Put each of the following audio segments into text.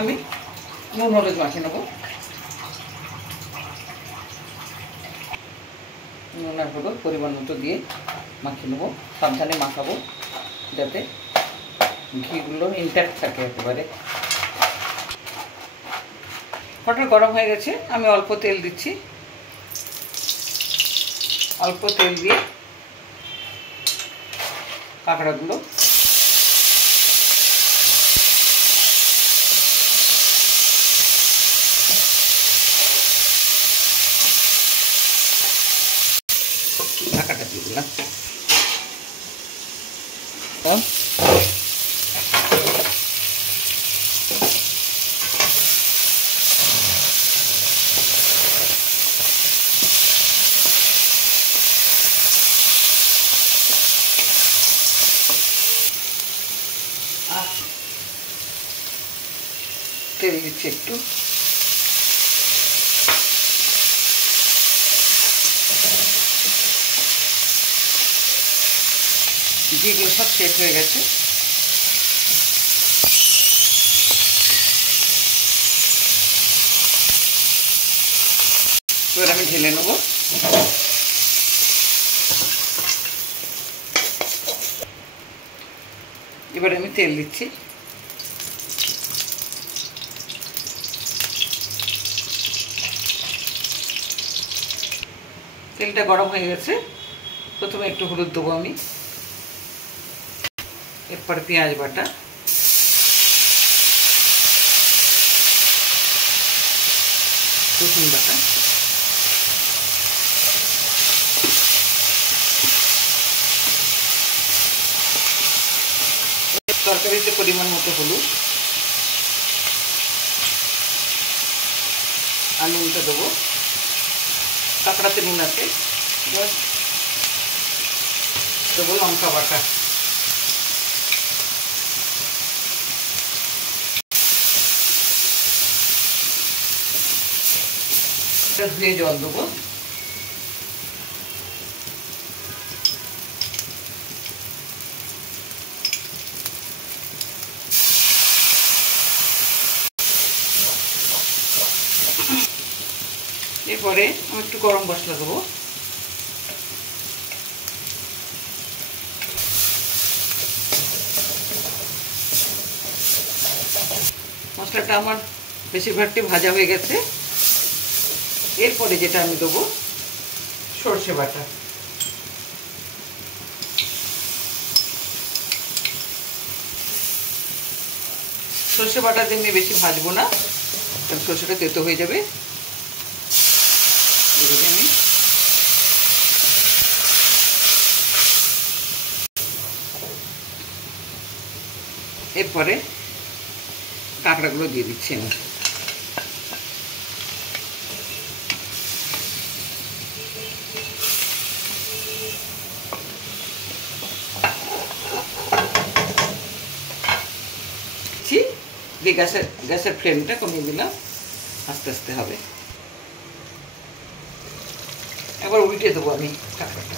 আমি নুন হলুদ মাখিয়ে নেবো। নুন আর হলুদ পরিমাণ মতো দিয়ে মাখিয়ে নেবো। সাবধানে মাখাবো যাতে ঘিগুলো ইনট্যাক্ট থাকে একেবারে। কড়াই গরম হয়ে গেছে, আমি অল্প তেল দিচ্ছি। অল্প তেল দিয়ে কাঁকড়াগুলো ঢাকাটা দিয়ে দিলাম। তেল দিচ্ছি একটু। ঘিগুলো সব সেট হয়ে গেছে। এবার আমি ঢেলে নেব। এবার আমি তেল দিচ্ছি। তেলটা গরম হয়ে গেছে। প্রথমে একটু হলুদ দেবো আমি, এরপরে পেঁয়াজ বাটা, রসুন বাটা, তরকারিতে পরিমাণ মতো হলুদ আর নুনটা দেবো। কাঁকড়াতে নুন আছে। দেবো লঙ্কা বাটা, ধুয়ে জল দেবো। এরপরে আমি একটু গরম মশলা দেবো। মশলাটা আমার বেশিরভাগটি ভাজা হয়ে গেছে। এরপরে যেটা আমি দেবো সর্ষে বাটা। সর্ষে বাটা দিয়ে আমি বেশি ভাজবো না, কারণ সর্ষেটা তেতো হয়ে যাবে। এবারে আমি এরপরে কাঁকড়াগুলো দিয়ে দিচ্ছি আমি। দিয়ে গ্যাসের ফ্লেমটা কমিয়ে দিলাম, আস্তে আস্তে হবে। এবার উল্টে দেবো আমি কাঁকড়াটা।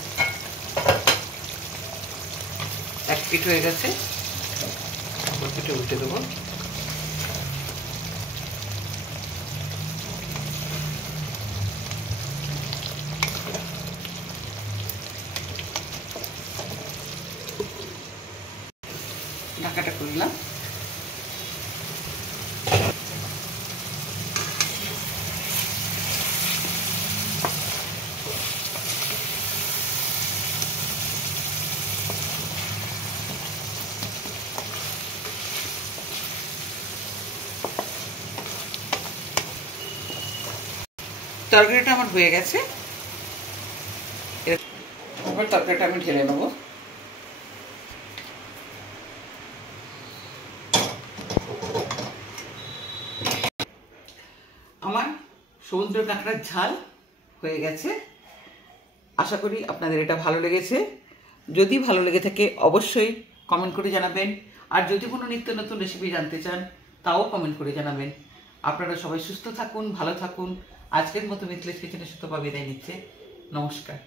এক পিঠ হয়ে গেছে, অপর পিঠে উল্টে দেবো। ঢাকাটা খুললাম। তরকারিটা আমার হয়ে গেছে। এবার তরকারিটা আমি ঢেলে নেবো। আমার সমুদ্র কাঁকড়ার ঝাল হয়ে গেছে। আশা করি আপনাদের এটা ভালো লেগেছে। যদি ভালো লেগে থাকে অবশ্যই কমেন্ট করে জানাবেন। আর যদি কোনো নিত্য নতুন রেসিপি জানতে চান তাও কমেন্ট করে জানাবেন। আপনারা সবাই সুস্থ থাকুন, ভালো থাকুন। আজকের মতো মিথিলেশ কিচেনে সুতপা বিদায় নিচ্ছে। নমস্কার।